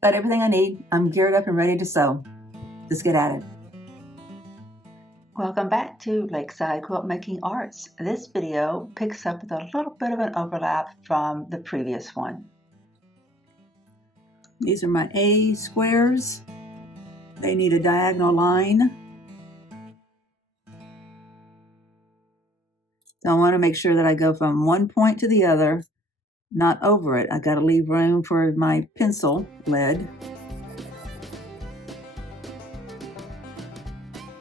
Got everything I need. I'm geared up and ready to sew. Let's get at it. Welcome back to Lakeside Quilt Making Arts. This video picks up with a little bit of an overlap from the previous one. These are my A squares. They need a diagonal line. So I want to make sure that I go from one point to the other, not over it. I got to leave room for my pencil lead.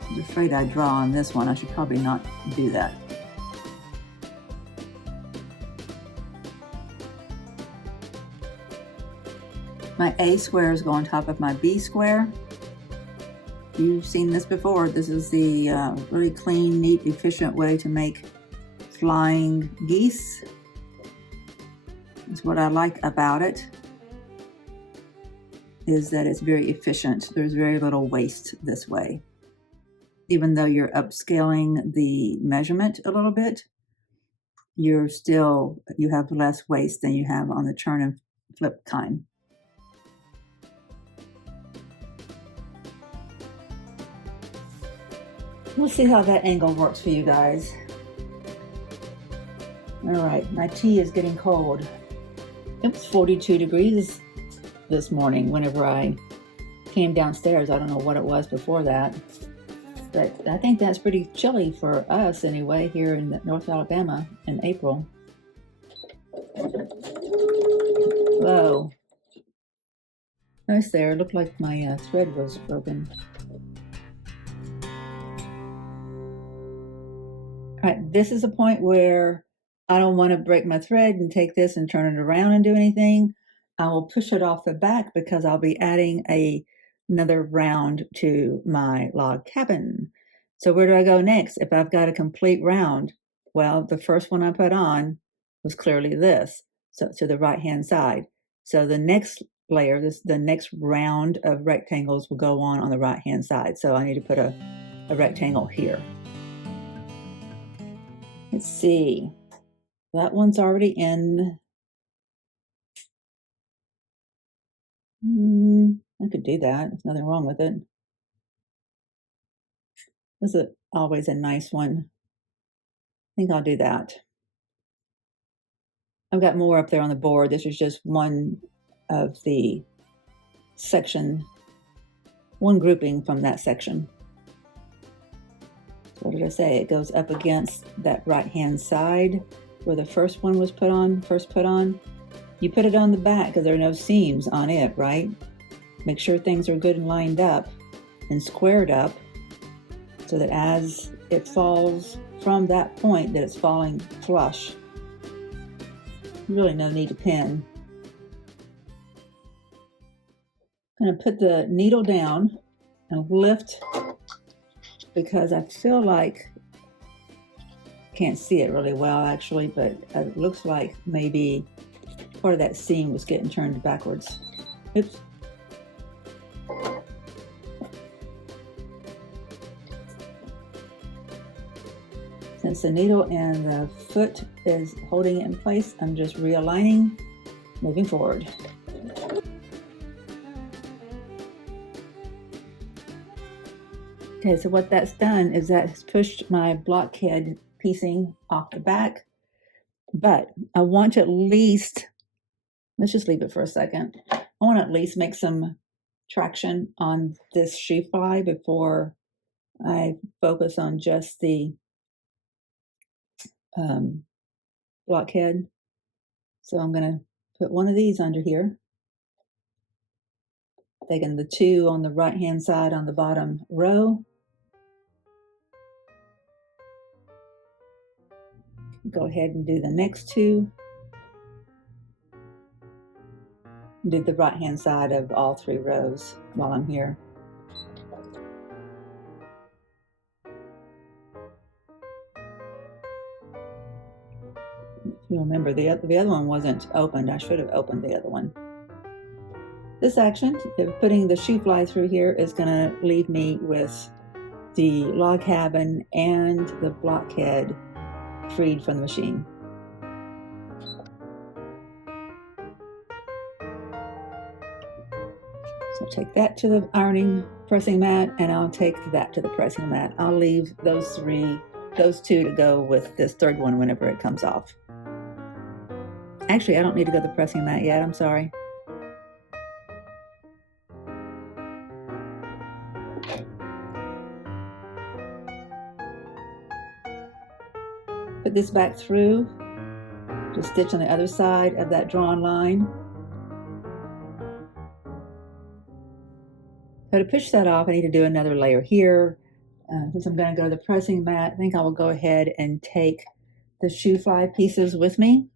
I'm afraid I draw on this one. I should probably not do that. My A squares go on top of my B square. You've seen this before. This is the really clean, neat, efficient way to make flying geese. That's what I like about it, is that it's very efficient. There's very little waste this way. Even though you're upscaling the measurement a little bit, you have less waste than you have on the turn and flip kind. We'll see how that angle works for you guys. All right, my tea is getting cold. It was 42 degrees this morning whenever I came downstairs. I don't know what it was before that, but I think that's pretty chilly for us anyway here in North Alabama in April. Whoa. Nice there. It looked like my thread was broken. All right, this is a point where I don't want to break my thread and take this and turn it around and do anything. I will push it off the back because I'll be adding another round to my log cabin. So where do I go next if I've got a complete round? Well, the first one I put on was clearly this, so to the right-hand side. So the next layer, the next round of rectangles will go on the right-hand side. So I need to put a rectangle here. Let's see. That one's already in. I could do that. There's nothing wrong with it. This is always a nice one. I think I'll do that. I've got more up there on the board. This is just one of the section, one grouping from that section. What did I say? It goes up against that right-hand side where the first one was first put on. You put it on the back because there are no seams on it, right? Make sure things are good and lined up and squared up so that as it falls from that point that it's falling flush. Really no need to pin. I'm going to put the needle down and lift because I feel like, can't see it really well actually, but it looks like maybe part of that seam was getting turned backwards. Oops. Since the needle and the foot is holding it in place, I'm just realigning, moving forward. Okay, so what that's done is that has pushed my blockhead piecing off the back, but I want to at least, let's just leave it for a second. I want to at least make some traction on this Shoofly before I focus on just the blockhead. So I'm going to put one of these under here, taking the two on the right hand side on the bottom row. Go ahead and do the next two. Do the right hand side of all three rows while I'm here. If you remember, the other one wasn't opened. I should have opened the other one. This action of putting the Shoofly through here is going to leave me with the log cabin and the blockhead freed from the machine. So I'll take that to the ironing pressing mat, and I'll take that to the pressing mat. I'll leave those two to go with this third one whenever it comes off. Actually, I don't need to go to the pressing mat yet, I'm sorry. Put this back through, just stitch on the other side of that drawn line. So to push that off, I need to do another layer here. Since I'm going to go to the pressing mat, I think I will go ahead and take the Shoofly pieces with me.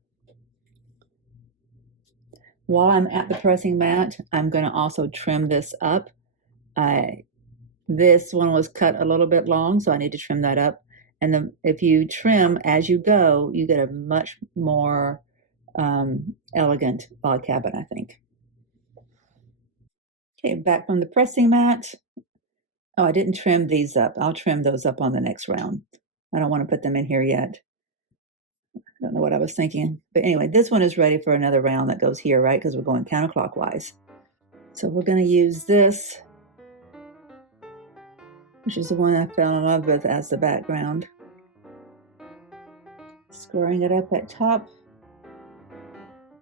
While I'm at the pressing mat, I'm going to also trim this up. This one was cut a little bit long, so I need to trim that up. And then if you trim as you go, you get a much more elegant log cabin, I think. Okay, back from the pressing mat. Oh, I didn't trim these up. I'll trim those up on the next round. I don't want to put them in here yet. I don't know what I was thinking. But anyway, this one is ready for another round that goes here, right? Because we're going counterclockwise. So we're going to use this, which is the one I fell in love with as the background. Squaring it up at top.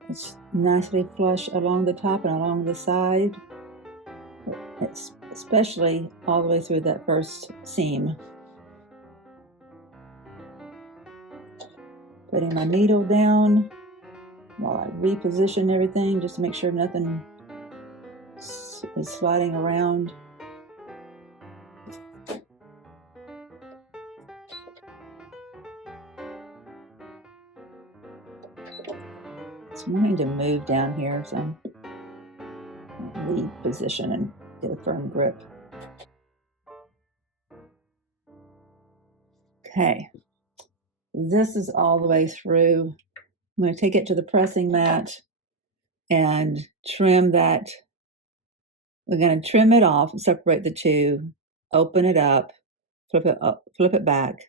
It's nicely flush along the top and along the side. It's especially all the way through that first seam. Putting my needle down while I reposition everything just to make sure nothing is sliding around. It's wanting to move down here, so reposition and get a firm grip. Okay, this is all the way through. I'm going to take it to the pressing mat and trim that. We're going to trim it off, separate the two, open it up, flip it up, flip it back.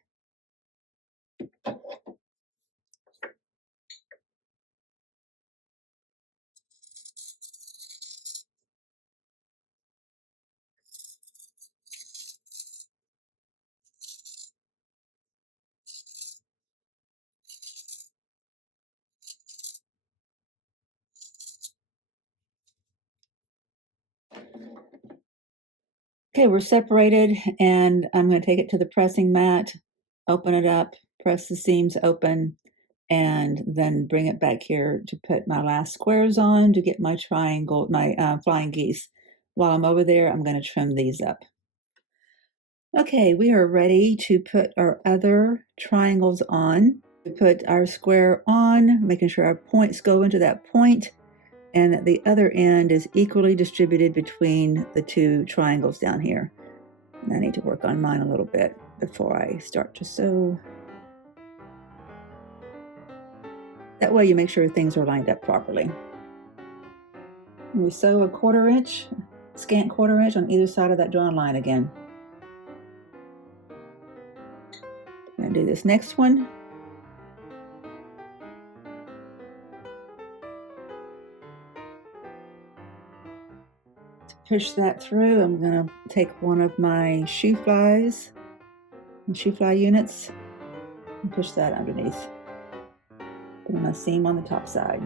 Okay, we're separated, and I'm going to take it to the pressing mat, open it up, press the seams open, and then bring it back here to put my last squares on to get my triangle, my flying geese. While I'm over there, I'm going to trim these up. Okay, we are ready to put our other triangles on. We put our square on, making sure our points go into that point, and that the other end is equally distributed between the two triangles down here. And I need to work on mine a little bit before I start to sew. That way you make sure things are lined up properly. And we sew a 1/4 inch, scant 1/4 inch on either side of that drawn line again. I'm going to do this next one. Push that through. I'm going to take one of my Shoofly units and push that underneath. Putting my seam on the top side.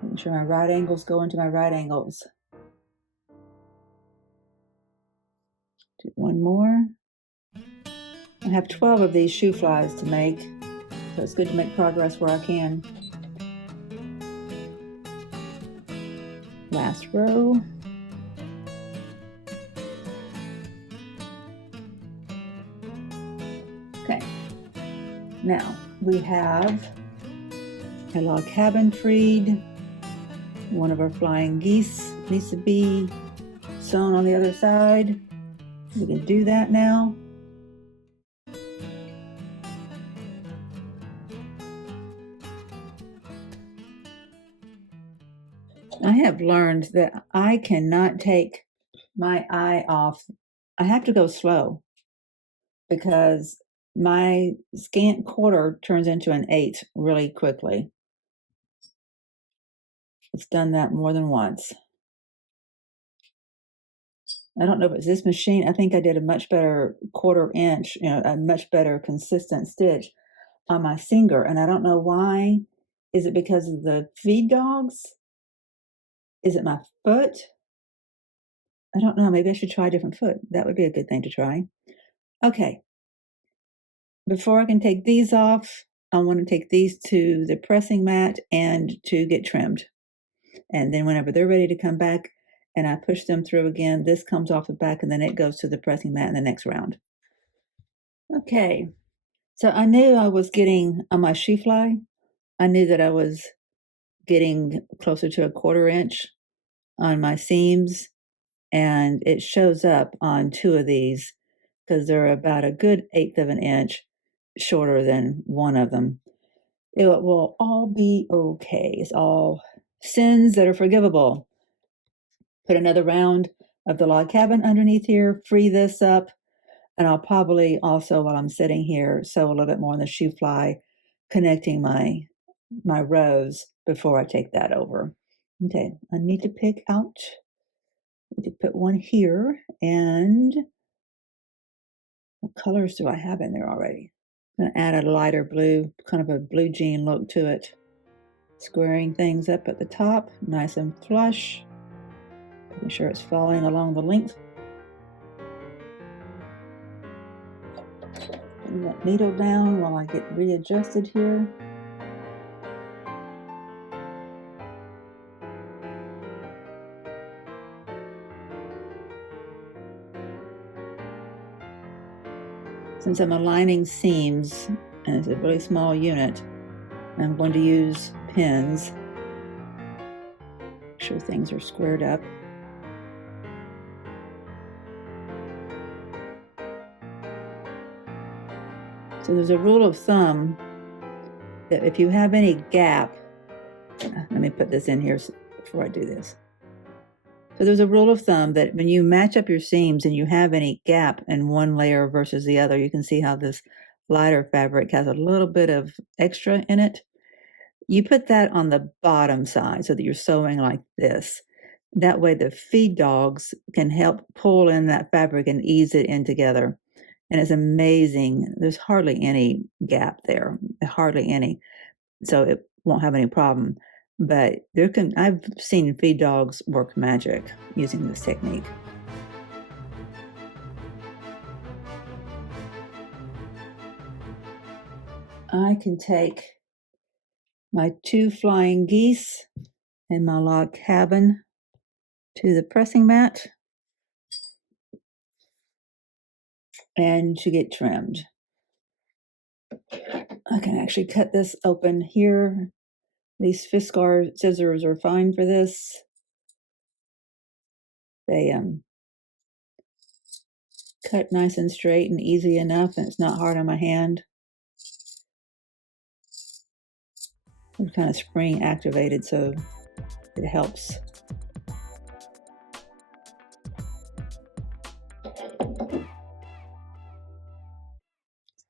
Making sure my right angles go into my right angles. Do one more. I have 12 of these Shooflys to make, so it's good to make progress where I can. Last row. Okay, now we have a log cabin freed. One of our flying geese needs to be sewn on the other side. We can do that now. I have learned that I cannot take my eye off. I have to go slow because my scant 1/4 turns into an 8 really quickly. It's done that more than once. I don't know if it's this machine. I think I did a much better 1/4 inch, a much better consistent stitch on my Singer, and I don't know why. Is it because of the feed dogs? Is it my foot? I don't know. Maybe I should try a different foot. That would be a good thing to try. Okay. Before I can take these off, I want to take these to the pressing mat and to get trimmed. And then whenever they're ready to come back and I push them through again, this comes off the back and then it goes to the pressing mat in the next round. Okay. So I knew I was getting on my Shoofly, I knew that I was getting closer to a 1/4 inch on my seams, and it shows up on 2 of these because they're about a good 1/8 of an inch shorter than one of them. It will all be okay. It's all sins that are forgivable. Put another round of the log cabin underneath here, free this up, and I'll probably also, while I'm sitting here, sew a little bit more on the Shoofly, connecting my rows before I take that over. Okay, I need to pick out, I need to put one here, and what colors do I have in there already? I'm gonna add a lighter blue, kind of a blue jean look to it. Squaring things up at the top, nice and flush. Making sure it's following along the length. Putting that needle down while I get readjusted here. Since I'm aligning seams, and it's a really small unit, I'm going to use pins. Make sure things are squared up. So there's a rule of thumb that if you have any gap, let me put this in here before I do this. So there's a rule of thumb that when you match up your seams and you have any gap in one layer versus the other, you can see how this lighter fabric has a little bit of extra in it. You put that on the bottom side so that you're sewing like this. That way the feed dogs can help pull in that fabric and ease it in together. And it's amazing. There's hardly any gap there, hardly any. So it won't have any problem. But I've seen feed dogs work magic using this technique. I can take my 2 flying geese and my log cabin to the pressing mat and to get trimmed. I can actually cut this open here. These Fiskar scissors are fine for this. They cut nice and straight and easy enough, and it's not hard on my hand. They're kind of spring activated, so it helps.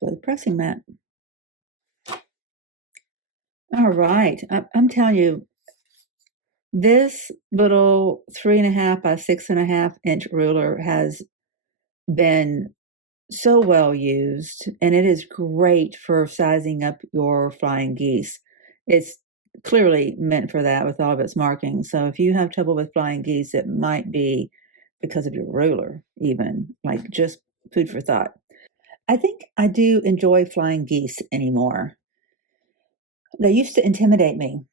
For the pressing mat. All right, I'm telling you, this little 3.5 by 6.5 inch ruler has been so well used, and it is great for sizing up your flying geese. It's clearly meant for that with all of its markings. So if you have trouble with flying geese, it might be because of your ruler, even, like, just food for thought. I think I do enjoy flying geese anymore. They used to intimidate me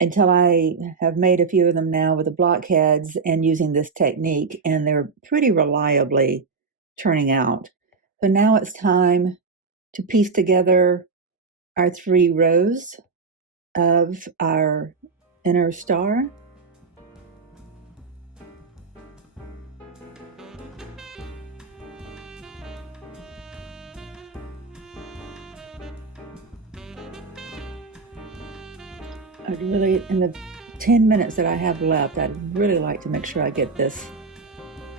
until I have made a few of them now with the blockheads and using this technique, and they're pretty reliably turning out. So now it's time to piece together our 3 rows of our inner star. I'd really, in the 10 minutes that I have left, I'd really like to make sure I get this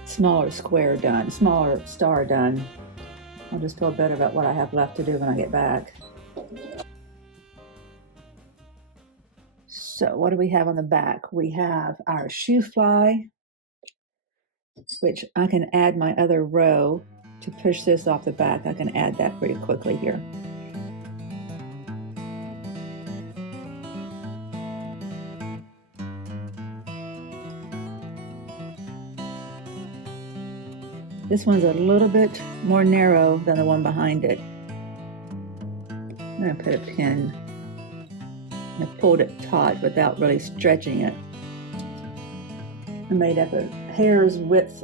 smaller square done, smaller star done. I'll just feel better about what I have left to do when I get back. So what do we have on the back? We have our Shoofly which I can add my other row to push this off the back. I can add that pretty quickly here. This one's a little bit more narrow than the one behind it. I'm going to put a pin. I pulled it taut without really stretching it. I made up a hair's width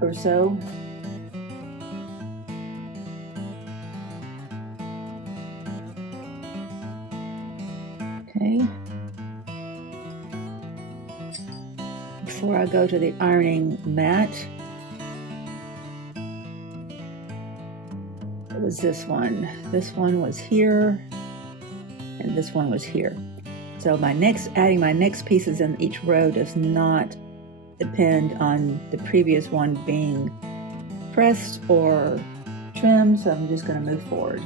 or so. Okay. Before I go to the ironing mat, it was this one. This one was here, and this one was here. So adding my next pieces in each row does not depend on the previous one being pressed or trimmed, so I'm just going to move forward.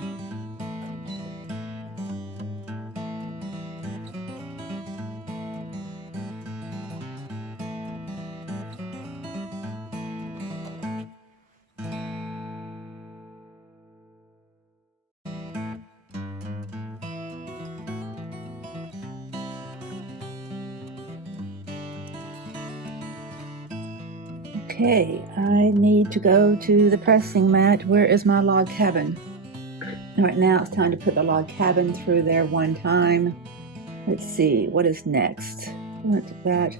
Okay, I need to go to the pressing mat. Where is my log cabin? Right now it's time to put the log cabin through there one time. Let's see, what is next? Got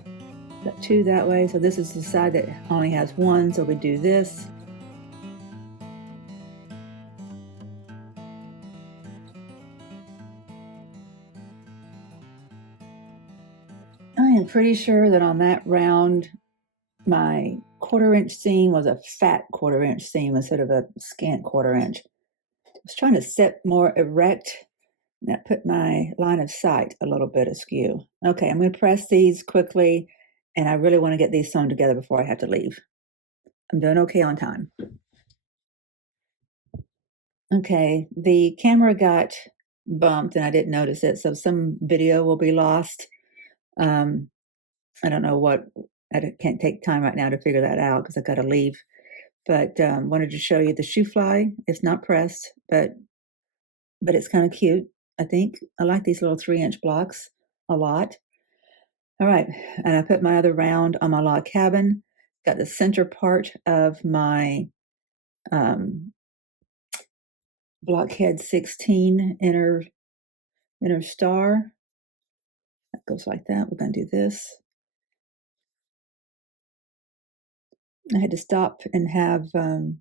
two that way, so this is the side that only has one, so we do this. I am pretty sure that on that round, my 1/4 inch seam was a fat 1/4 inch seam instead of a scant 1/4 inch. I was trying to sit more erect, and that put my line of sight a little bit askew. Okay, I'm going to press these quickly, and I really want to get these sewn together before I have to leave. I'm doing okay on time. Okay, the camera got bumped and I didn't notice it, so some video will be lost. I don't know what, I can't take time right now to figure that out because I've got to leave. But wanted to show you the Shoofly. It's not pressed, but it's kind of cute, I think. I like these little 3-inch blocks a lot. All right, and I put my other round on my log cabin. Got the center part of my Blockhead 16 inner star. That goes like that. We're going to do this. I had to stop and have some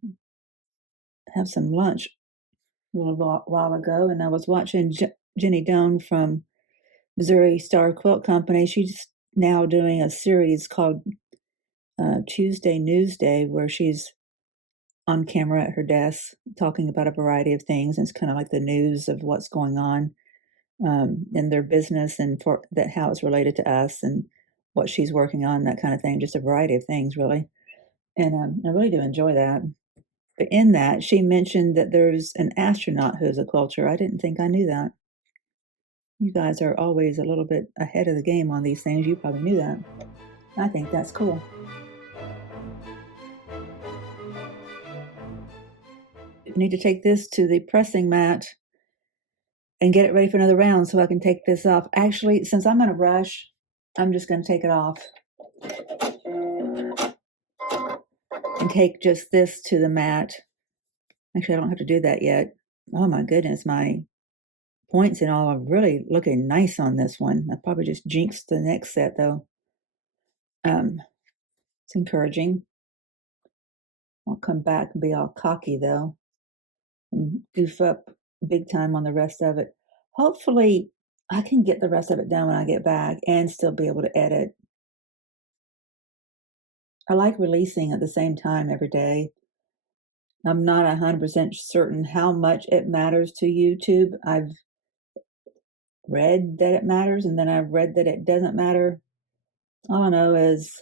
lunch a little while ago, and I was watching Jenny Doan from Missouri Star Quilt Company. She's now doing a series called Tuesday Newsday, where she's on camera at her desk talking about a variety of things, and it's kind of like the news of what's going on in their business and for that how it's related to us and what she's working on, that kind of thing. Just a variety of things, really. And I really do enjoy that. But in that, she mentioned that there's an astronaut who's a quilter. I didn't think I knew that. You guys are always a little bit ahead of the game on these things. You probably knew that. I think that's cool. I need to take this to the pressing mat and get it ready for another round so I can take this off. Actually, since I'm in a rush, I'm just going to take it off and take just this to the mat. Actually, I don't have to do that yet. Oh my goodness, my points and all are really looking nice on this one. I probably just jinxed the next set though. It's encouraging. I'll come back and be all cocky though and goof up big time on the rest of it. Hopefully I can get the rest of it done when I get back and still be able to edit. I like releasing at the same time every day. I'm not 100% certain how much it matters to YouTube. I've read that it matters, and then I've read that it doesn't matter. All I know is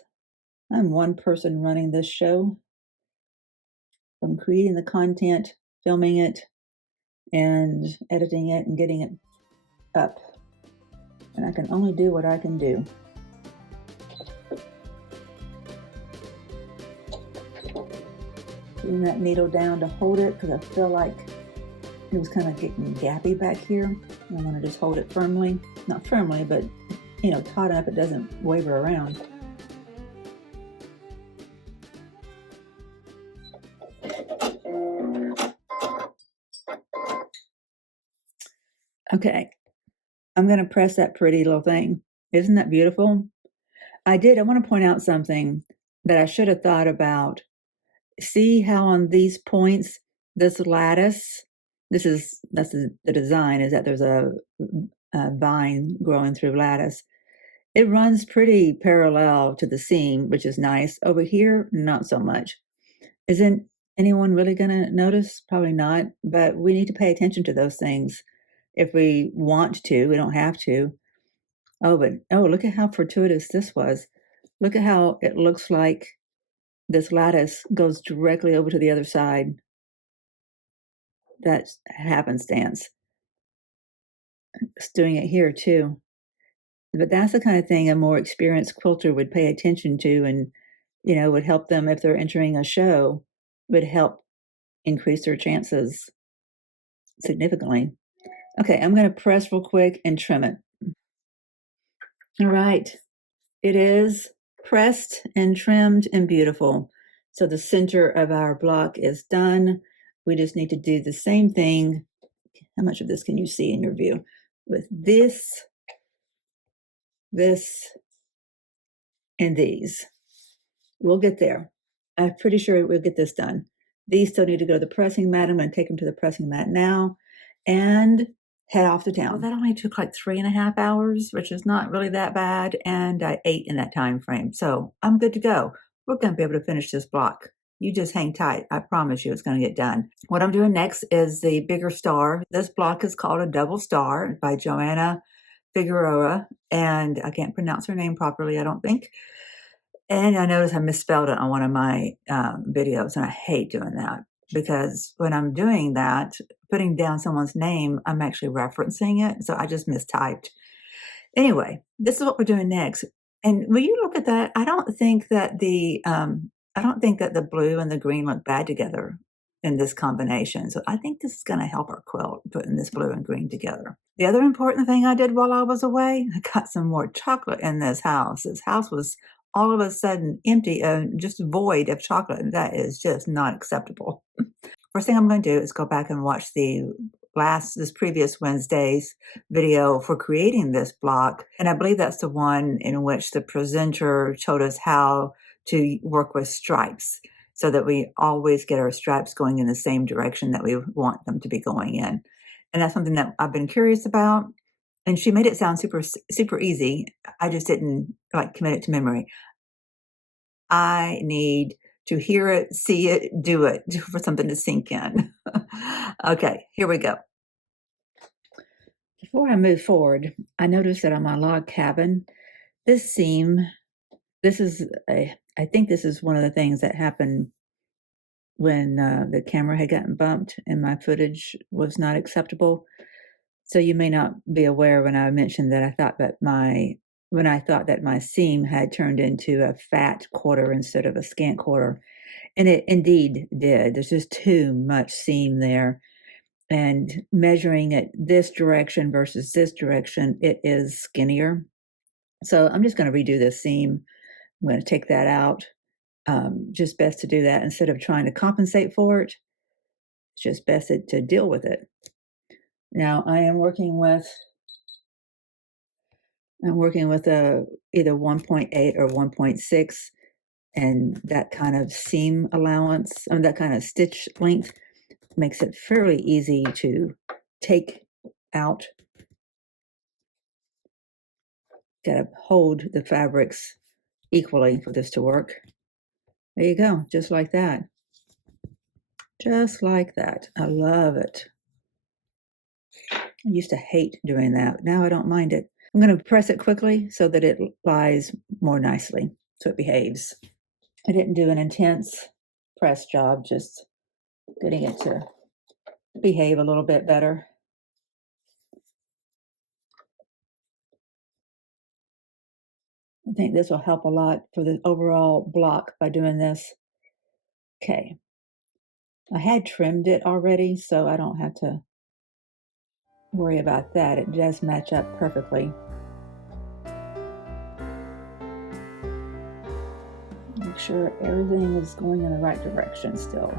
I'm one person running this show. I'm creating the content, filming it, and editing it and getting it up. And I can only do what I can do. Putting that needle down to hold it because I feel like it was kind of getting gappy back here. I want to just hold it firmly, not firmly, but taut enough it doesn't waver around. Okay, I'm going to press that pretty little thing. Isn't that beautiful? I want to point out something that I should have thought about. See how on these points, this lattice, that's the design, is that there's a vine growing through lattice. It runs pretty parallel to the seam, which is nice. Over here, not so much. Isn't anyone really going to notice? Probably not, but we need to pay attention to those things if we want to. We don't have to. Look at how fortuitous this was. Look at how it looks like this lattice goes directly over to the other side. That's happenstance. It's doing it here too. But that's the kind of thing a more experienced quilter would pay attention to, and would help them if they're entering a show, would help increase their chances significantly. Okay, I'm going to press real quick and trim it. All right, it is pressed and trimmed and beautiful. So the center of our block is done. We just need to do the same thing. How much of this can you see in your view? With this, and these. We'll get there. I'm pretty sure we'll get this done. These still need to go to the pressing mat. I'm going to take them to the pressing mat now and head off to town. Well, that only took like 3.5 hours, which is not really that bad. And I ate in that time frame. So I'm good to go. We're going to be able to finish this block. You just hang tight. I promise you it's going to get done. What I'm doing next is the bigger star. This block is called a double star by Joanna Figueroa. And I can't pronounce her name properly, I don't think. And I noticed I misspelled it on one of my videos, and I hate doing that because when I'm doing that, putting down someone's name, I'm actually referencing it. So I just mistyped. Anyway, this is what we're doing next. And will you look at that? I don't think that the blue and the green look bad together in this combination. So I think this is going to help our quilt, putting this blue and green together. The other important thing I did while I was away, I got some more chocolate in this house. This house was all of a sudden empty and just void of chocolate. And that is just not acceptable. First thing I'm going to do is go back and watch this previous Wednesday's video for creating this block. And I believe that's the one in which the presenter showed us how to work with stripes so that we always get our stripes going in the same direction that we want them to be going in. And that's something that I've been curious about. And she made it sound super, super easy. I just didn't commit it to memory. I need to hear it, see it, do it for something to sink in. Okay, here we go. Before I move forward, I noticed that on my log cabin, this seam, I think this is one of the things that happened when the camera had gotten bumped and my footage was not acceptable. So you may not be aware when I mentioned that I thought that my seam had turned into a fat quarter instead of a scant quarter. And it indeed did. There's just too much seam there. And measuring it this direction versus this direction, it is skinnier. So I'm just going to redo this seam. I'm going to take that out. Just best to do that instead of trying to compensate for it. It's just best to deal with it. Now I am working with either 1.8 or 1.6, and that kind of seam allowance, that kind of stitch length makes it fairly easy to take out. Got to hold the fabrics equally for this to work. There you go, just like that. Just like that. I love it. I used to hate doing that. Now I don't mind it. I'm going to press it quickly so that it lies more nicely, so it behaves. I didn't do an intense press job, just getting it to behave a little bit better. I think this will help a lot for the overall block by doing this. Okay, I had trimmed it already, so I don't have to worry about that. It does match up perfectly. Make sure everything is going in the right direction still.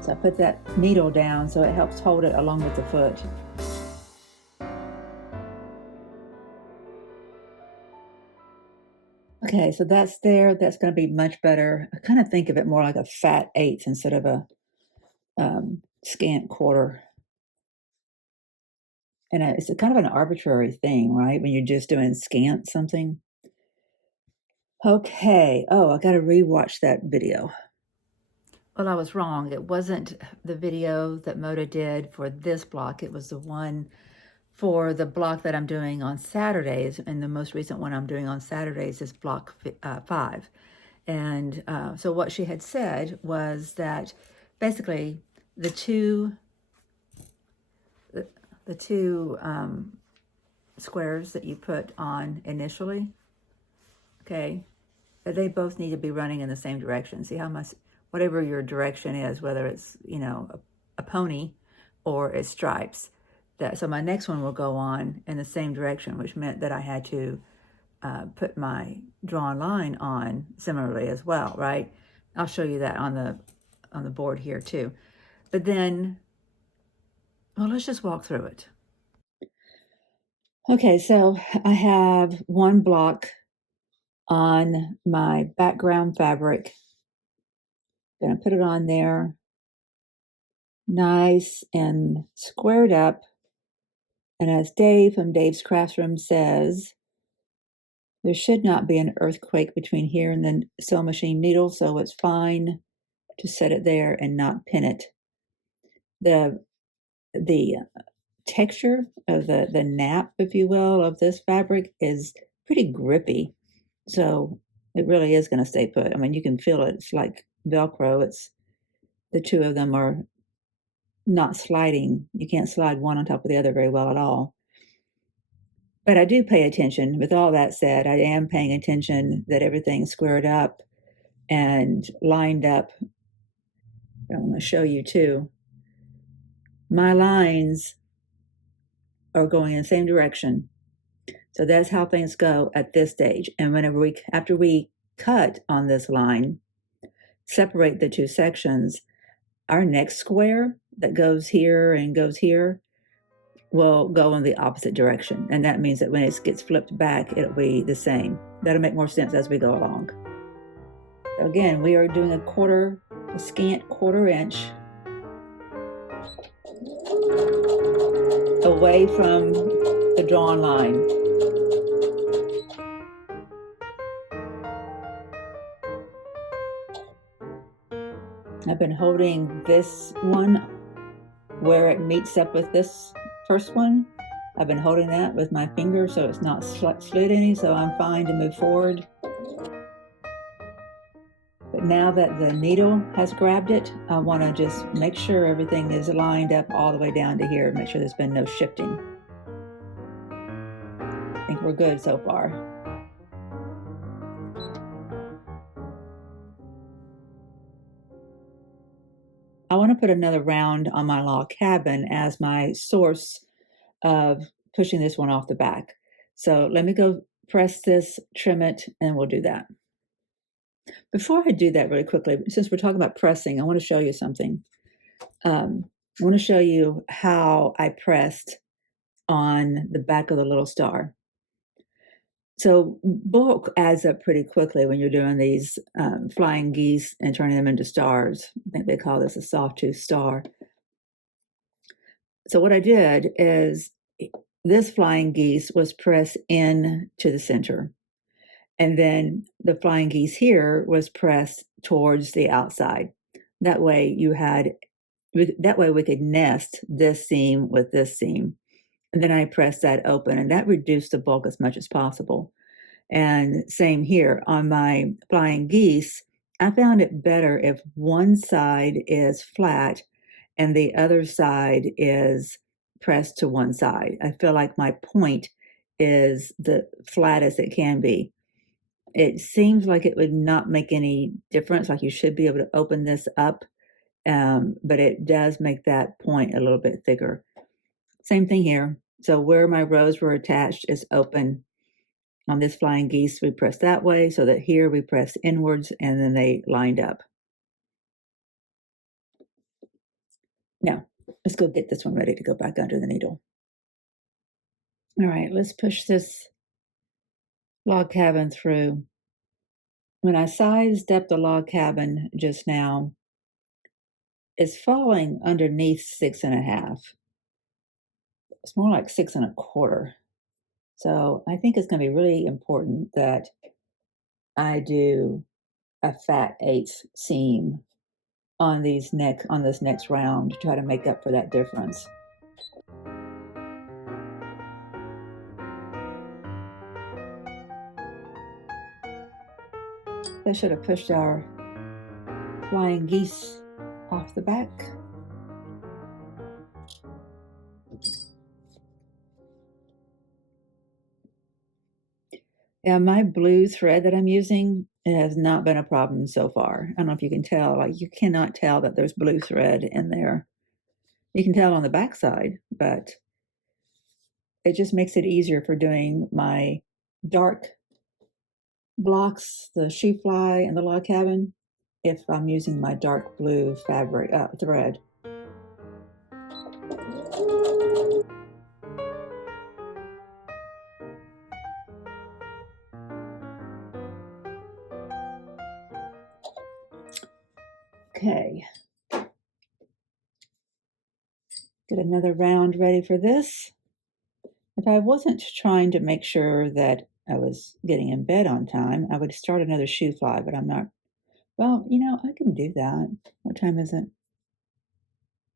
So I put that needle down so it helps hold it along with the foot. Okay, so that's there. That's going to be much better. I kind of think of it more like a fat eighth instead of a scant quarter. And it's a kind of an arbitrary thing, right? When you're just doing scant something. Okay. Oh, I got to rewatch that video. Well, I was wrong. It wasn't the video that Moda did for this block. It was the one for the block that I'm doing on Saturdays. And the most recent one I'm doing on Saturdays is block 5. And so what she had said was that basically the two squares that you put on initially, okay, they both need to be running in the same direction. See how much, whatever your direction is, whether it's, you know, a pony or it's stripes. So my next one will go on in the same direction, which meant that I had to put my drawn line on similarly as well, right? I'll show you that on the board here too. But then, well, let's just walk through it. Okay, so I have one block on my background fabric. Gonna put it on there, nice and squared up. And as Dave from Dave's Crafts Room says, there should not be an earthquake between here and the sewing machine needle, so it's fine to set it there and not pin it. The texture of the nap, if you will, of this fabric is pretty grippy, so it really is going to stay put. I mean, you can feel it. It's like Velcro. It's the two of them are not sliding. You can't slide one on top of the other very well at all. But I do pay attention. With all that said, I am paying attention that everything's squared up and lined up. I want to show you too. My lines are going in the same direction. So that's how things go at this stage. And after we cut on this line, separate the two sections, our next square that goes here and goes here will go in the opposite direction. And that means that when it gets flipped back, it'll be the same. That'll make more sense as we go along. So again, we are doing a scant quarter inch away from the drawn line. I've been holding this one where it meets up with this first one. I've been holding that with my finger so it's not slid any, so I'm fine to move forward. But now that the needle has grabbed it, I want to just make sure everything is lined up all the way down to here, make sure there's been no shifting. I think we're good so far. I want to put another round on my log cabin as my source of pushing this one off the back. So let me go press this, trim it, and we'll do that. Before I do that really quickly, since we're talking about pressing, I want to show you something. I want to show you how I pressed on the back of the little star. So bulk adds up pretty quickly when you're doing these flying geese and turning them into stars. I think they call this a soft-tooth star. So what I did is this flying geese was pressed in to the center. And then the flying geese here was pressed towards the outside. That way we could nest this seam with this seam. And then I pressed that open, and that reduced the bulk as much as possible. And same here on my flying geese, I found it better if one side is flat and the other side is pressed to one side. I feel like my point is the flattest it can be. It seems like it would not make any difference, like you should be able to open this up, but it does make that point a little bit thicker. Same thing here. So where my rows were attached is open. On this flying geese, we press that way, so that here we press inwards and then they lined up. Now, let's go get this one ready to go back under the needle. All right, let's push this log cabin through. When I sized up the log cabin just now, it's falling underneath 6.5. It's more like 6.25. So I think it's going to be really important that I do a fat 1/8 seam on this next round to try to make up for that difference. That should have pushed our flying geese off the back. Yeah, my blue thread that I'm using, it has not been a problem so far. I don't know if you can tell, like you cannot tell that there's blue thread in there. You can tell on the back side, but it just makes it easier for doing my dark blocks, the Shoofly and the log cabin, if I'm using my dark blue fabric thread. Okay. Get another round ready for this. If I wasn't trying to make sure that I was getting in bed on time, I would start another Shoofly, but I'm not. Well, I can do that. What time is it?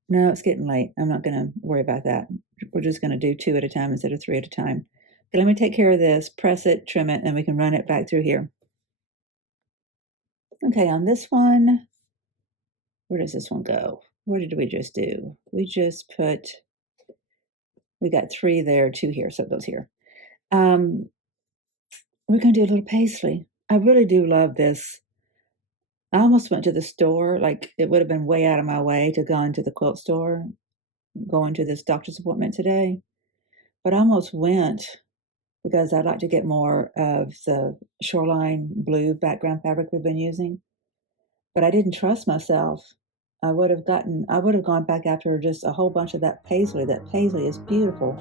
No, it's getting late. I'm not going to worry about that. We're just going to do 2 at a time instead of 3 at a time. Okay, let me take care of this, press it, trim it, and we can run it back through here. Okay, on this one, where does this one go? What did we just do? We got 3 there, 2 here, so it goes here. We're going to do a little paisley. I really do love this. I almost went to the store, like it would have been way out of my way to go into the quilt store, going to this doctor's appointment today, but I almost went because I'd like to get more of the shoreline blue background fabric we've been using, but I didn't trust myself. I would have gone back after just a whole bunch of that paisley. That paisley is beautiful.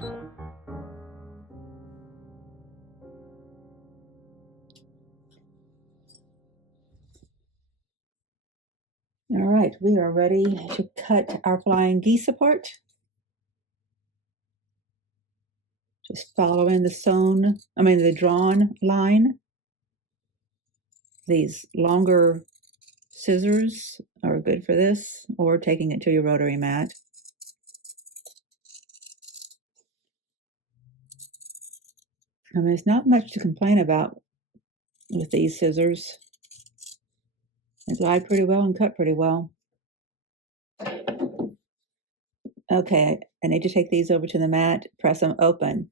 All right, we are ready to cut our flying geese apart. Just following the drawn line. These longer scissors are good for this, or taking it to your rotary mat. There's not much to complain about with these scissors. They glide pretty well and cut pretty well. Okay, I need to take these over to the mat, press them open.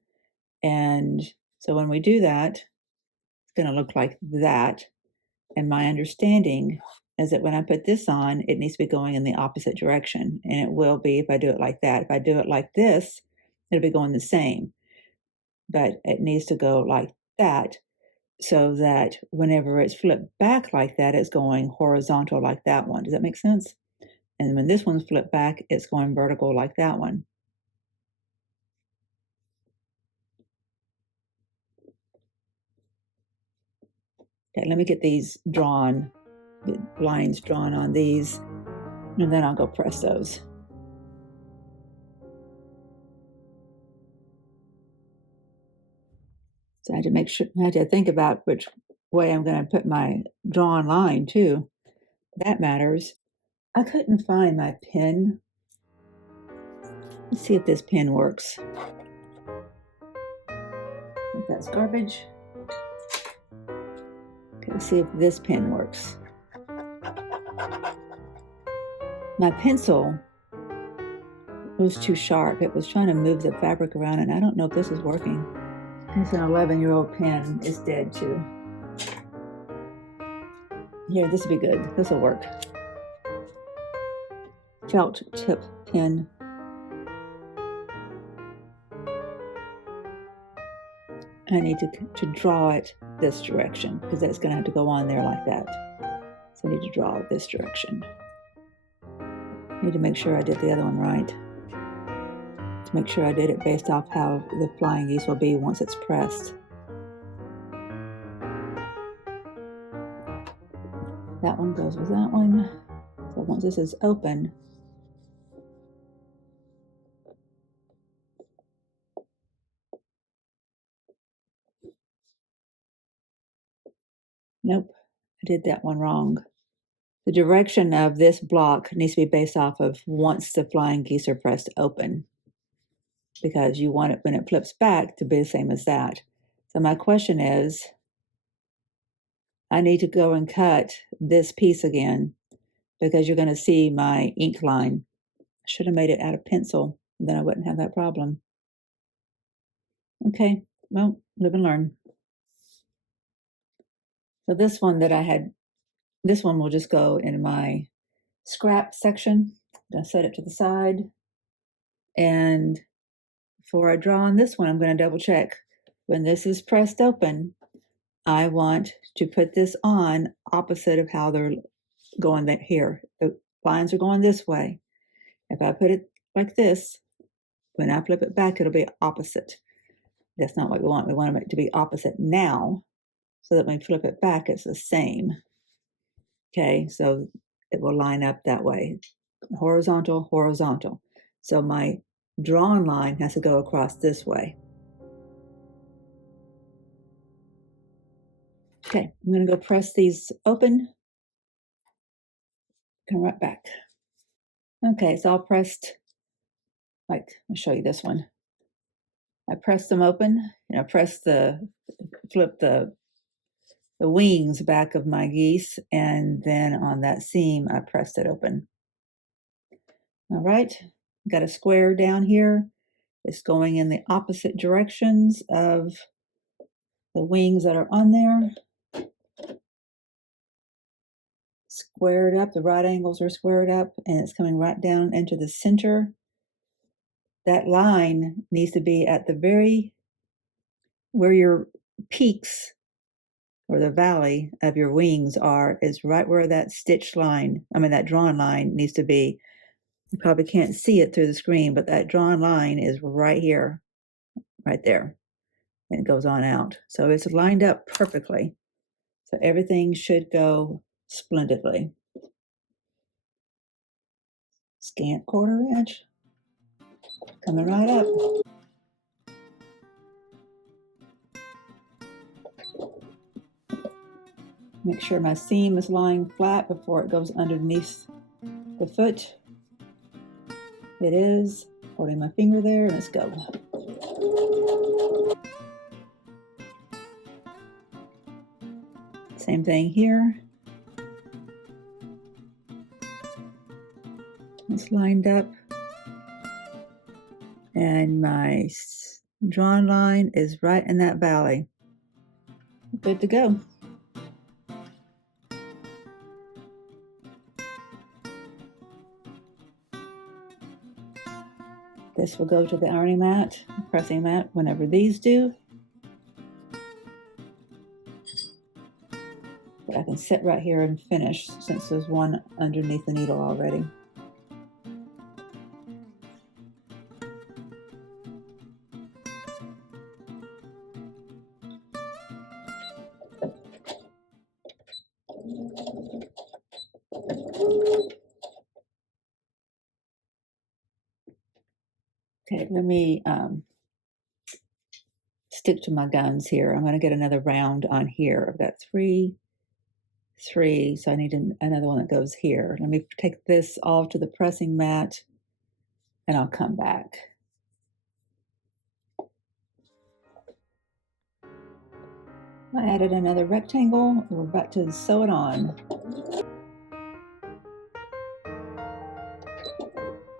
And so when we do that, it's going to look like that. And my understanding is that when I put this on, it needs to be going in the opposite direction. And it will be if I do it like that. If I do it like this, it'll be going the same. But it needs to go like that, so that whenever it's flipped back like that, it's going horizontal like that one. Does that make sense? And when this one's flipped back, it's going vertical like that one. Okay, let me get these drawn, the lines drawn on these, and then I'll go press those. So I had to make sure, I had to think about which way I'm going to put my drawn line too. That matters. I couldn't find my pin. Let's see if this pin works. If that's garbage. Okay, let's see if this pin works. My pencil was too sharp. It was trying to move the fabric around, and I don't know if this is working. It's an 11-year-old pin. It's dead too. Here, this will be good. This will work. Felt tip pin. I need to draw it this direction because that's going to have to go on there like that. So I need to draw it this direction. I need to make sure I did the other one right. To make sure I did it based off how the flying geese will be once it's pressed. That one goes with that one. So once this is open, nope, I did that one wrong. The direction of this block needs to be based off of once the flying geese are pressed open, because you want it when it flips back to be the same as that. So my question is, I need to go and cut this piece again because you're going to see my ink line. I should have made it out of pencil, then I wouldn't have that problem. Okay, well, live and learn. So this one that I had, this one will just go in my scrap section. I set it to the side. And before I draw on this one, I'm going to double check. When this is pressed open, I want to put this on opposite of how they're going here. The lines are going this way. If I put it like this, when I flip it back, it'll be opposite. That's not what we want. We want it to be opposite now, so that when we flip it back, it's the same. Okay, so it will line up that way. Horizontal, horizontal. So my drawn line has to go across this way. Okay, I'm going to go press these open. Come right back. Okay, it's all pressed. Like, I'll show you this one. I pressed them open, and I pressed flip the wings back of my geese, and then on that seam, I pressed it open. All right, got a square down here. It's going in the opposite directions of the wings that are on there. Squared up, the right angles are squared up, and it's coming right down into the center. That line needs to be at the very, where your peaks or the valley of your wings are, is right where that stitch line, that drawn line needs to be. You probably can't see it through the screen, but that drawn line is right here, right there. And it goes on out. So it's lined up perfectly. So everything should go splendidly. Scant 1/4 inch, coming right up. Make sure my seam is lying flat before it goes underneath the foot. It is. Holding my finger there, let's go. Same thing here. It's lined up. And my drawn line is right in that valley. Good to go. This will go to the ironing mat, pressing mat, whenever these do. But I can sit right here and finish since there's one underneath the needle already. Okay, let me stick to my guns here. I'm going to get another round on here. I've got three, so I need another one that goes here. Let me take this off to the pressing mat, and I'll come back. I added another rectangle. We're about to sew it on.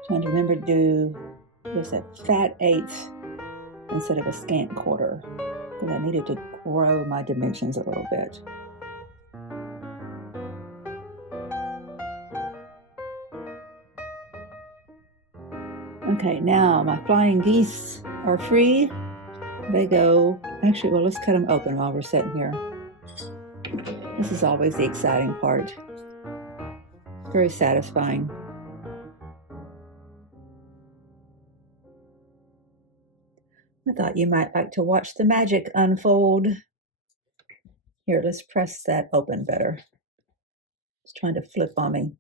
Trying to remember to do just a fat 1/8 instead of a scant 1/4, because I needed to grow my dimensions a little bit. Okay, now my flying geese are free. They go, actually, well, let's cut them open while we're sitting here. This is always the exciting part. Very satisfying. I thought you might like to watch the magic unfold. Here, let's press that open better. It's trying to flip on me.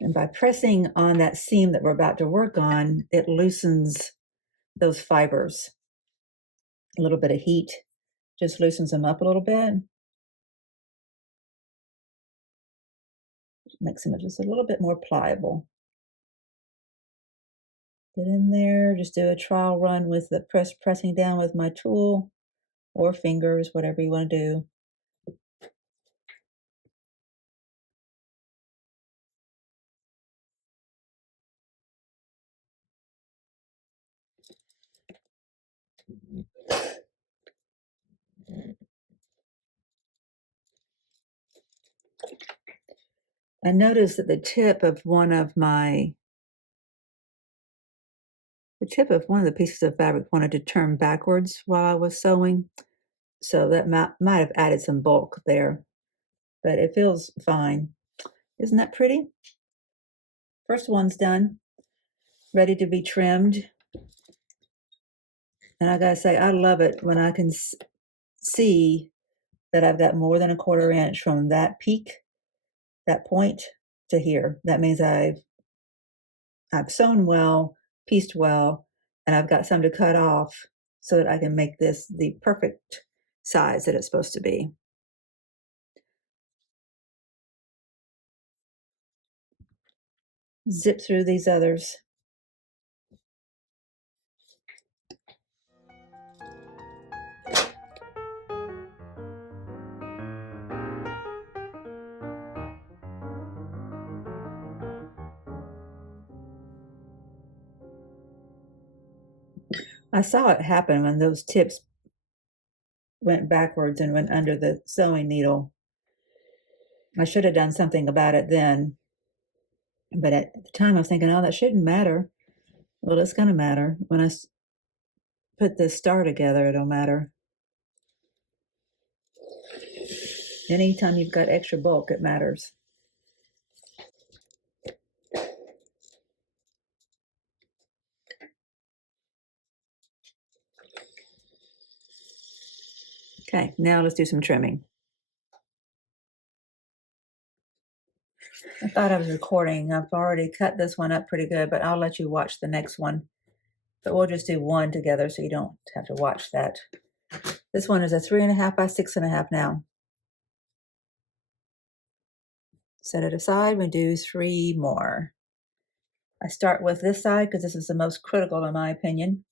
And by pressing on that seam that we're about to work on, it loosens those fibers. A little bit of heat just loosens them up a little bit. Makes them just a little bit more pliable. Get in there, just do a trial run with the pressing down with my tool or fingers, whatever you want to do. I noticed that the tip of one of the pieces of fabric wanted to turn backwards while I was sewing. So that might have added some bulk there, but it feels fine. Isn't that pretty? First one's done, ready to be trimmed. And I gotta say, I love it when I can see that I've got more than a 1/4 inch from that peak, that point, to here. That means I've sewn well, pieced well, and I've got some to cut off so that I can make this the perfect size that it's supposed to be. Zip through these others. I saw it happen when those tips went backwards and went under the sewing needle. I should have done something about it then. But at the time I was thinking, oh, that shouldn't matter. Well, it's going to matter. When I put this star together, it'll matter. Anytime you've got extra bulk, it matters. Okay, now let's do some trimming. I thought I was recording. I've already cut this one up pretty good, but I'll let you watch the next one. But we'll just do one together so you don't have to watch that. This one is a 3.5 by 6.5 now. Set it aside, we do 3 more. I start with this side because this is the most critical in my opinion.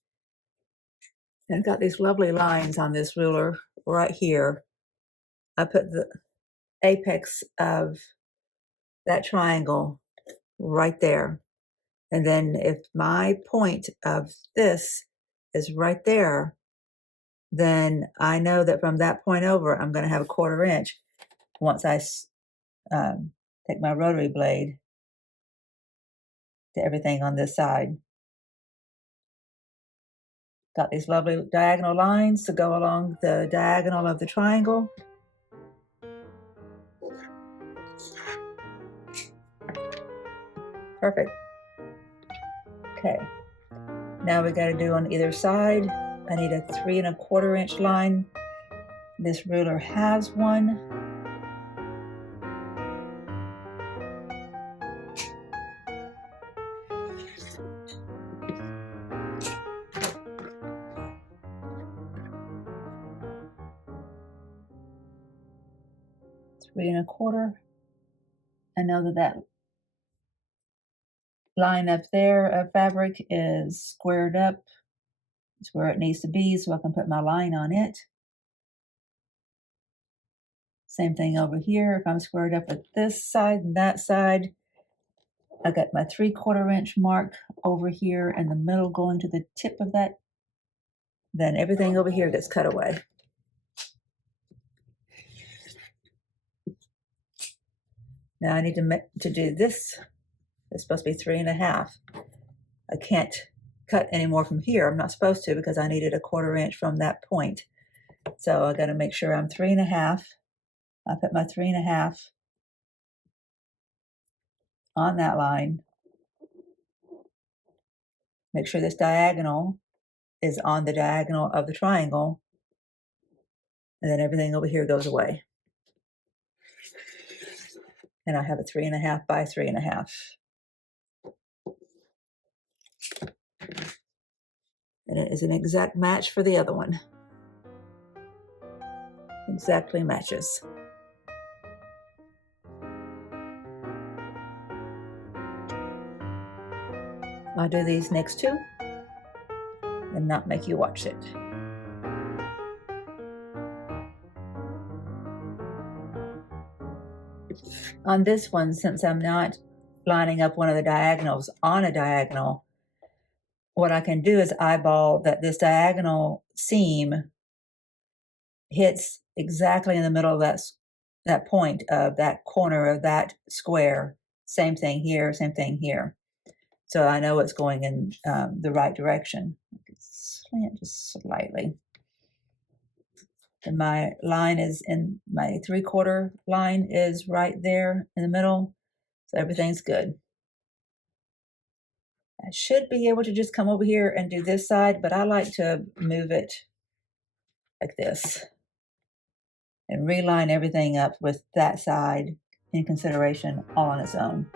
And I've got these lovely lines on this ruler right here. I put the apex of that triangle right there. And then if my point of this is right there, then I know that from that point over, I'm going to have a 1/4 inch once I take my rotary blade to everything on this side. Got these lovely diagonal lines to go along the diagonal of the triangle. Perfect. Okay. Now we got to do on either side. I need a 3.25 inch line. This ruler has one. Three and a quarter. I know that line up there of fabric is squared up. It's where it needs to be, so I can put my line on it. Same thing over here. If I'm squared up at this side and that side, I got my 3/4 inch mark over here in the middle going to the tip of that. Then everything over here gets cut away. Now I need to do this. It's supposed to be 3.5. I can't cut any more from here. I'm not supposed to because I needed a 1/4 inch from that point. So I got to make sure I'm 3.5. I put my 3.5 on that line. Make sure this diagonal is on the diagonal of the triangle, and then everything over here goes away. And I have a 3.5 by 3.5. And it is an exact match for the other one. Exactly matches. I'll do these next two and not make you watch it. On this one, since I'm not lining up one of the diagonals on a diagonal, what I can do is eyeball that this diagonal seam hits exactly in the middle of that point of that corner of that square. Same thing here, same thing here. So I know it's going in the right direction. I could slant just slightly. And my line is in, my 3/4 line is right there in the middle. So everything's good. I should be able to just come over here and do this side, but I like to move it like this and reline everything up with that side in consideration all on its own.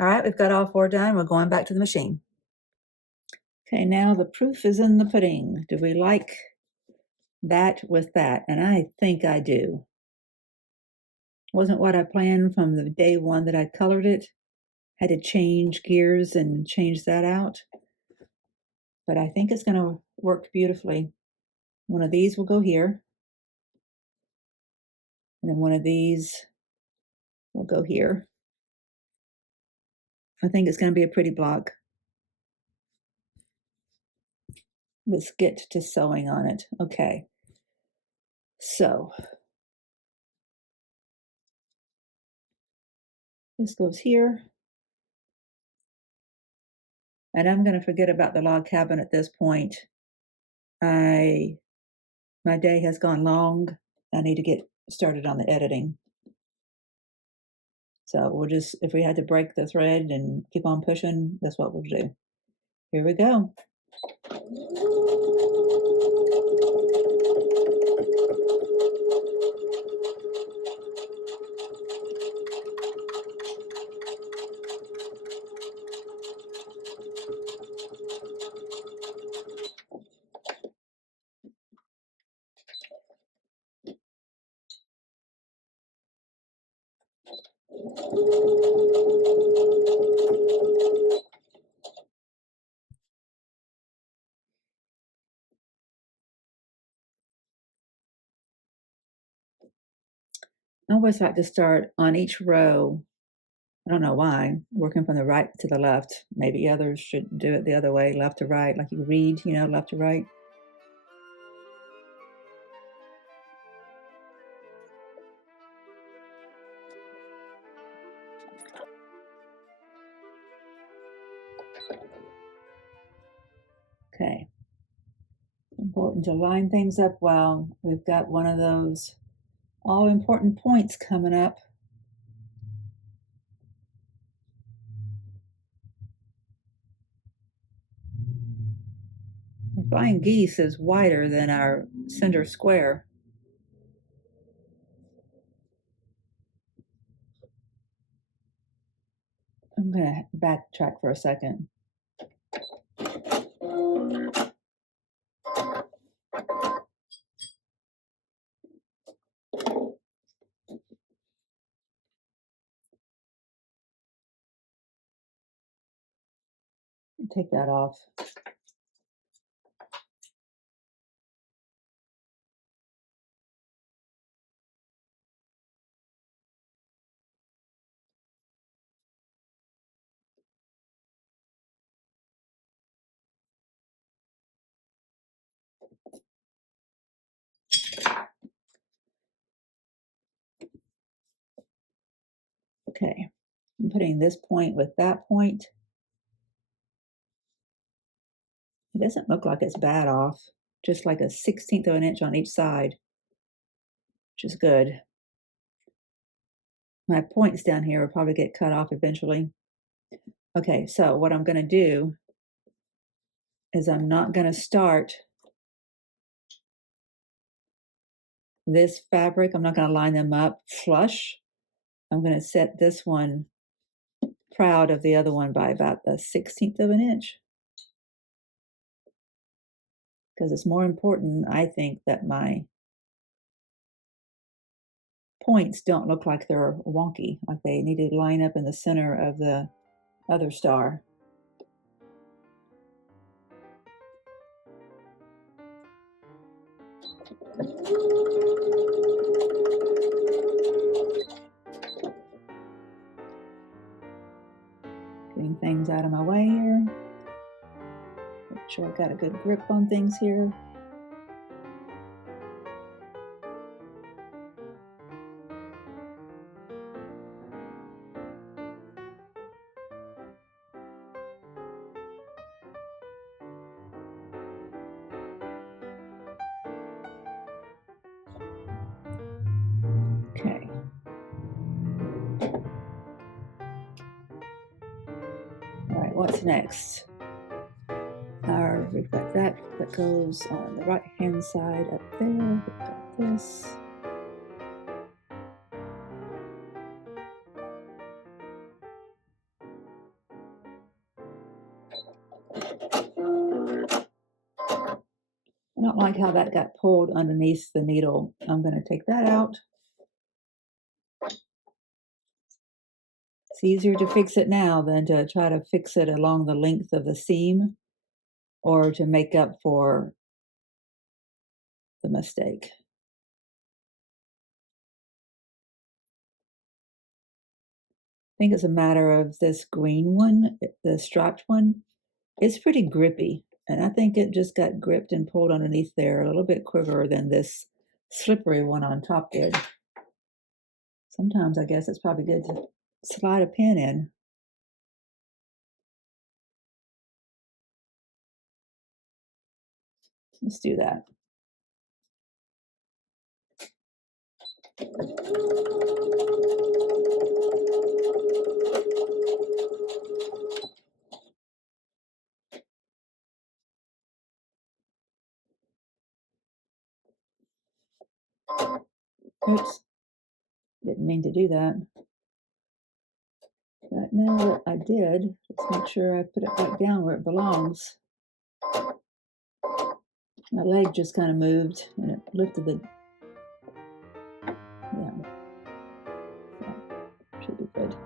All right, we've got all 4 done. We're going back to the machine. Okay, now the proof is in the pudding. Do we like that with that? And I think I do. Wasn't what I planned from the day one that I colored it. Had to change gears and change that out. But I think it's going to work beautifully. One of these will go here. And then one of these will go here. I think it's going to be a pretty block. Let's get to sewing on it. Okay. So this goes here. And I'm going to forget about the log cabin at this point. My day has gone long. I need to get started on the editing. So we'll just, if we had to break the thread and keep on pushing, that's what we'll do. Here we go. I always like to start on each row. I don't know why, working from the right to the left. Maybe others should do it the other way, left to right, like you read, left to right. Okay. Important to line things up well. We've got one of those all important points coming up. Our flying geese is wider than our center square. I'm going to backtrack for a second. Take that off. Okay, I'm putting this point with that point. It doesn't look like it's bad off, just like a 1/16 of an inch on each side, which is good. My points down here will probably get cut off eventually. Okay, so what I'm going to do is I'm not going to start this fabric. I'm not going to line them up flush. I'm going to set this one proud of the other one by about a 1/16 of an inch. Because it's more important, I think, that my points don't look like they're wonky, like they need to line up in the center of the other star. Getting things out of my way here. Make sure I've got a good grip on things here. Okay. All right, what's next? We've got that goes on the right-hand side up there. We've got this. I don't like how that got pulled underneath the needle. I'm going to take that out. It's easier to fix it now than to try to fix it along the length of the seam or to make up for the mistake. I think it's a matter of this green one, the striped one. It's pretty grippy, and I think it just got gripped and pulled underneath there a little bit quicker than this slippery one on top did. Sometimes I guess it's probably good to slide a pin in. Let's do that. Oops, didn't mean to do that. But now that I did, let's make sure I put it back down where it belongs. My leg just kind of moved and it lifted the, yeah, should be good.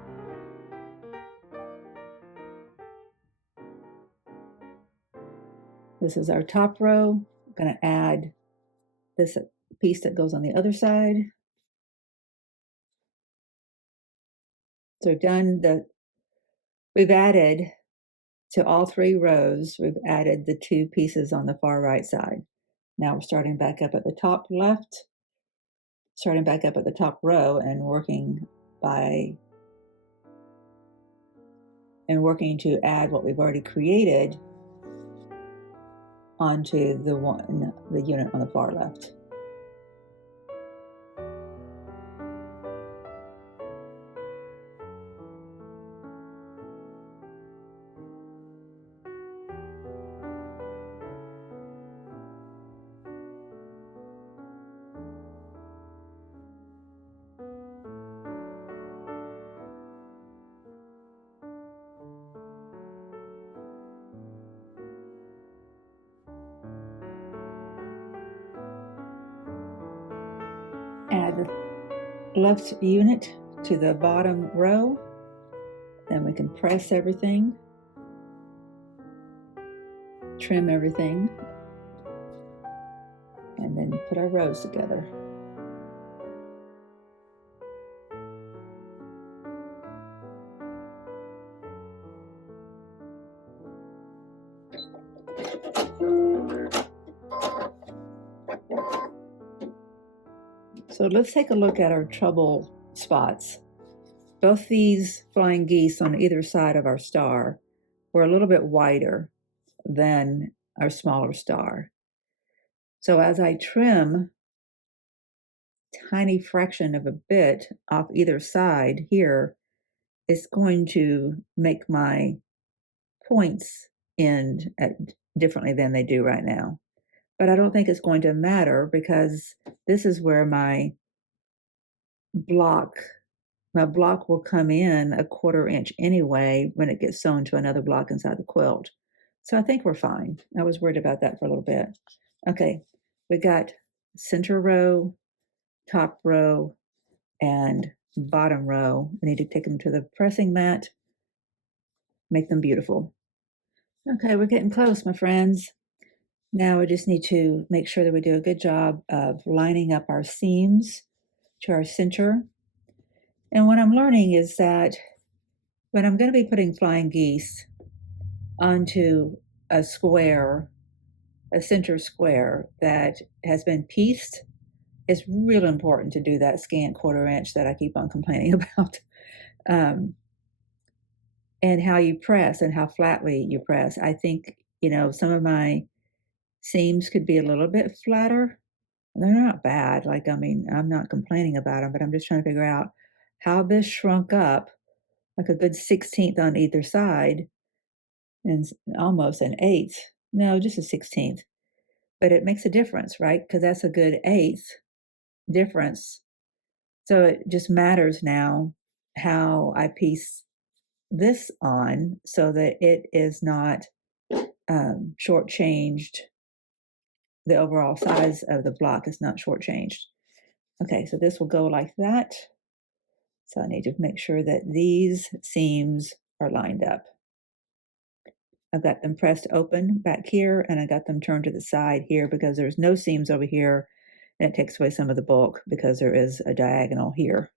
This is our top row. I'm going to add this piece that goes on the other side. So we've added to all 3 rows, we've added the 2 pieces on the far right side. Now we're starting back up at the top left, starting back up at the top row and working to add what we've already created onto the unit on the far left. Add the left unit to the bottom row. Then we can press everything, trim everything, and then put our rows together. So let's take a look at our trouble spots. both these flying geese on either side of our star were a little bit wider than our smaller star. So as I trim tiny fraction of a bit off either side here, it's going to make my points end differently than they do right now. But I don't think it's going to matter because this is where my block will come in a 1/4 inch anyway when it gets sewn to another block inside the quilt. So I think we're fine. I was worried about that for a little bit. Okay, we got center row, top row, and bottom row. We need to take them to the pressing mat, make them beautiful. Okay, we're getting close, my friends. Now we just need to make sure that we do a good job of lining up our seams to our center. And what I'm learning is that when I'm going to be putting flying geese onto a square, a center square that has been pieced, it's really important to do that scant 1/4 inch that I keep on complaining about. And how you press and how flatly you press. I think, some of my seams could be a little bit flatter. They're not bad. I'm not complaining about them, but I'm just trying to figure out how this shrunk up like a good 16th on either side and almost an eighth. No, just a 16th. But it makes a difference, right? Because that's a good eighth difference. So it just matters now how I piece this on so that it is not shortchanged. The overall size of the block is not shortchanged. Okay, so this will go like that. So I need to make sure that these seams are lined up. I've got them pressed open back here, and I got them turned to the side here because there's no seams over here, and it takes away some of the bulk because there is a diagonal here.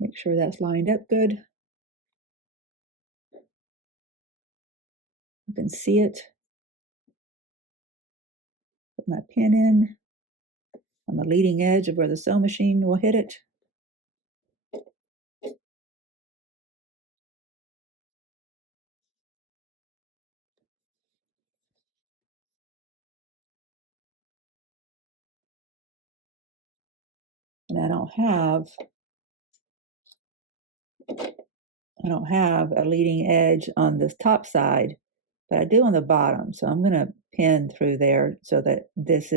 Make sure that's lined up good. I can see it. Put my pin in on the leading edge of where the sewing machine will hit it. And I don't have a leading edge on this top side, but I do on the bottom. So I'm going to pin through there so that this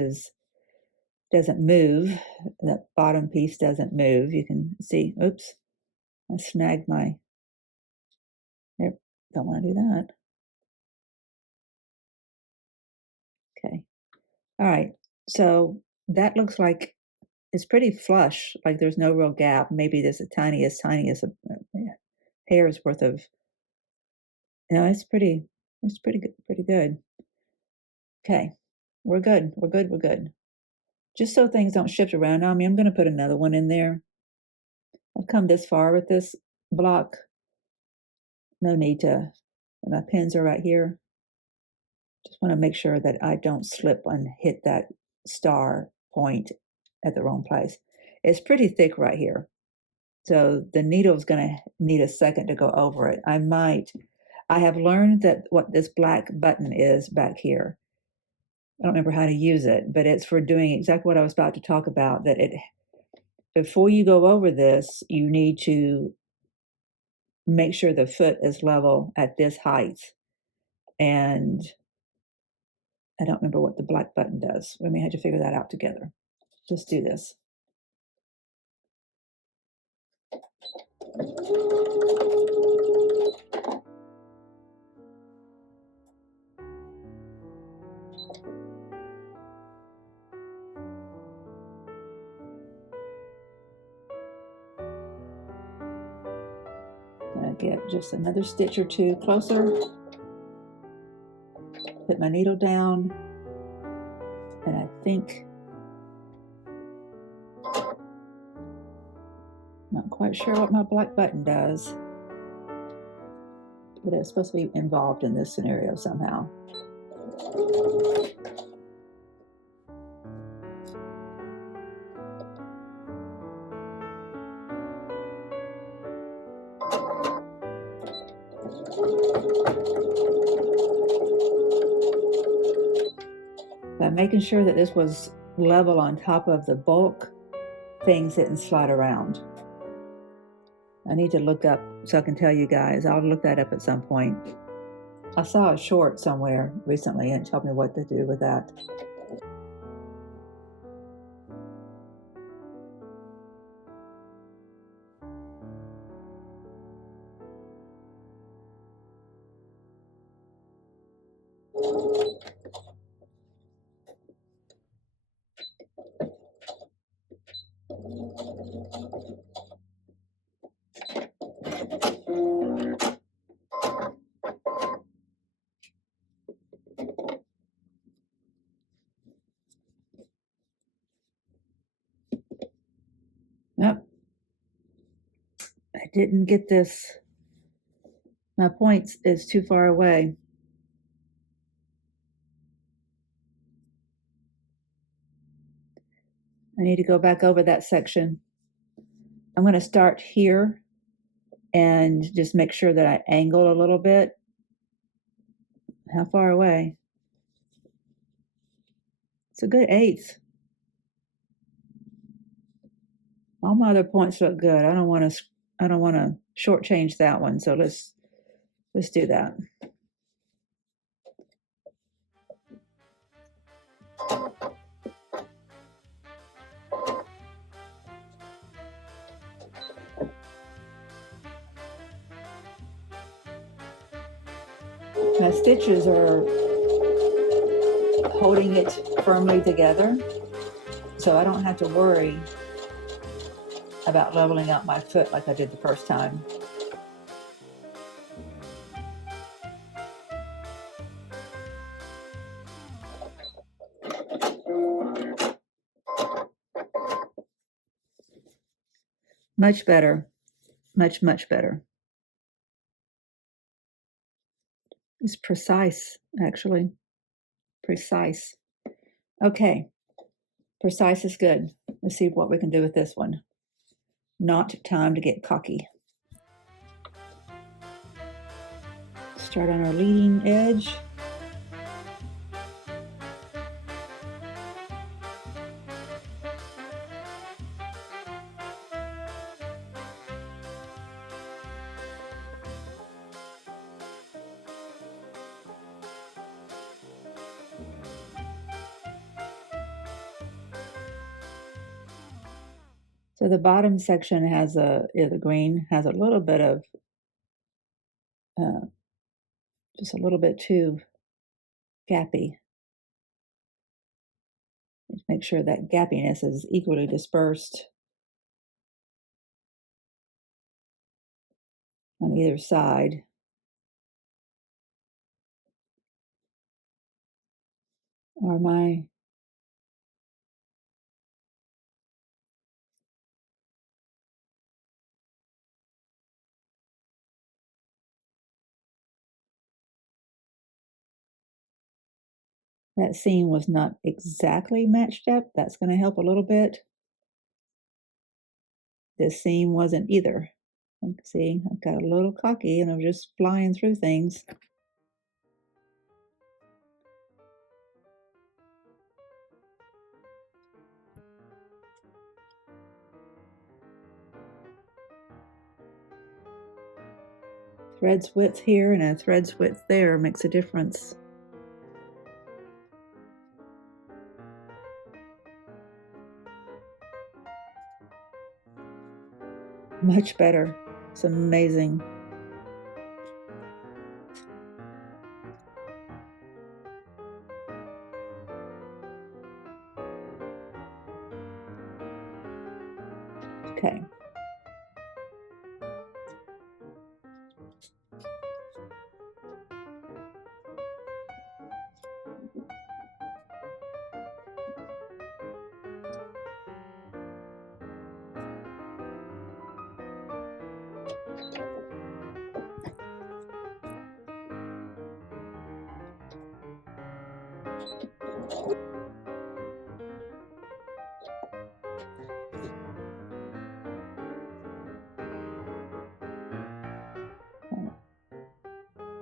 doesn't move. That bottom piece doesn't move. You can see, oops, I snagged my, don't want to do that. Okay. All right. So that looks like it's pretty flush, like there's no real gap. Maybe there's a tiniest hair's worth of, it's pretty good. Okay. We're good. Just so things don't shift around on me, I'm going to put another one in there. I've come this far with this block. No need to, my pins are right here. Just want to make sure that I don't slip and hit that star point at the wrong place. It's pretty thick right here. So the needle's going to need a second to go over it. I have learned that what this black button is back here. I don't remember how to use it, but it's for doing exactly what I was about to talk about, that before you go over this, you need to make sure the foot is level at this height. And I don't remember what the black button does. We may have to figure that out together. Let's do this. Gonna get just another stitch or two closer. Put my needle down, and I think, not quite sure what my black button does, but it's supposed to be involved in this scenario somehow. By making sure that this was level on top of the bulk, things didn't slide around. I need to look up so I can tell you guys. I'll look that up at some point. I saw a short somewhere recently and it told me what to do with that. Yep. I didn't get this. My point is too far away. I need to go back over that section. I'm going to start here and just make sure that I angle a little bit. How far away? It's a good 1/8. All my other points look good. I don't want to shortchange that one. So let's do that. My stitches are holding it firmly together, so I don't have to worry about leveling out my foot like I did the first time. Much better. Much, much better. It's precise, actually. Precise. Okay. Precise is good. Let's see what we can do with this one. Not time to get cocky. Start on our leading edge. So the bottom section has the green has a little bit of, just a little bit too gappy. Just make sure that gappiness is equally dispersed on either side. Or my that seam was not exactly matched up. That's going to help a little bit. This seam wasn't either. See, I got a little cocky and I'm just flying through things. Threads width here and a threads width there makes a difference. Much better. It's amazing. Okay.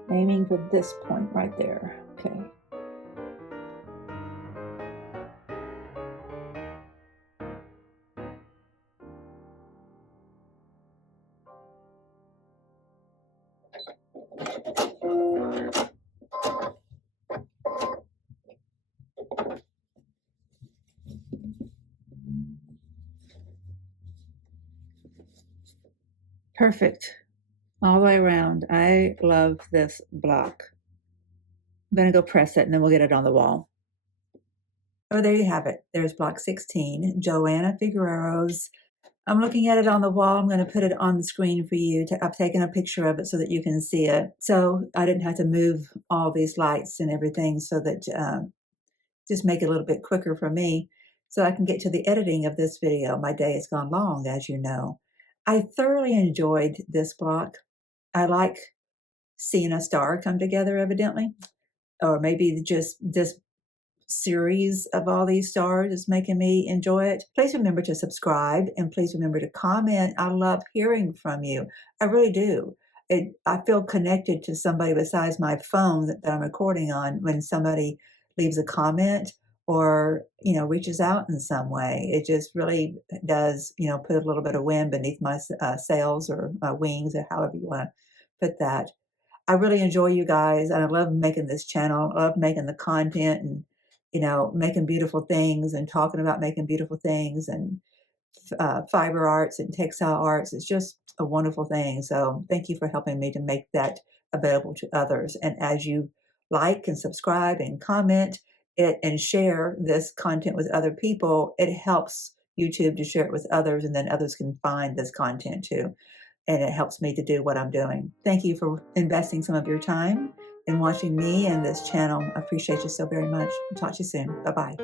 Aiming for this point right there. Okay. Perfect. All the way around. I love this block. I'm going to go press it and then we'll get it on the wall. Oh, there you have it. There's block 16, Joanna Figueroa's. I'm looking at it on the wall. I'm going to put it on the screen for you. I've taken a picture of it so that you can see it. So I didn't have to move all these lights and everything, so that just make it a little bit quicker for me so I can get to the editing of this video. My day has gone long, as you know. I thoroughly enjoyed this block. I like seeing a star come together, evidently, or maybe just this series of all these stars is making me enjoy it. Please remember to subscribe and please remember to comment. I love hearing from you. I really do. I feel connected to somebody besides my phone that I'm recording on when somebody leaves a comment or, reaches out in some way. It just really does, put a little bit of wind beneath my sails or my wings, or however you want to put that. I really enjoy you guys, and I love making this channel. I love making the content and, making beautiful things and talking about making beautiful things and fiber arts and textile arts. It's just a wonderful thing. So thank you for helping me to make that available to others. And as you like and subscribe and comment it and share this content with other people, it helps YouTube to share it with others, and then others can find this content too. And it helps me to do what I'm doing. Thank you for investing some of your time in watching me and this channel. I appreciate you so very much. I'll talk to you soon. Bye-bye.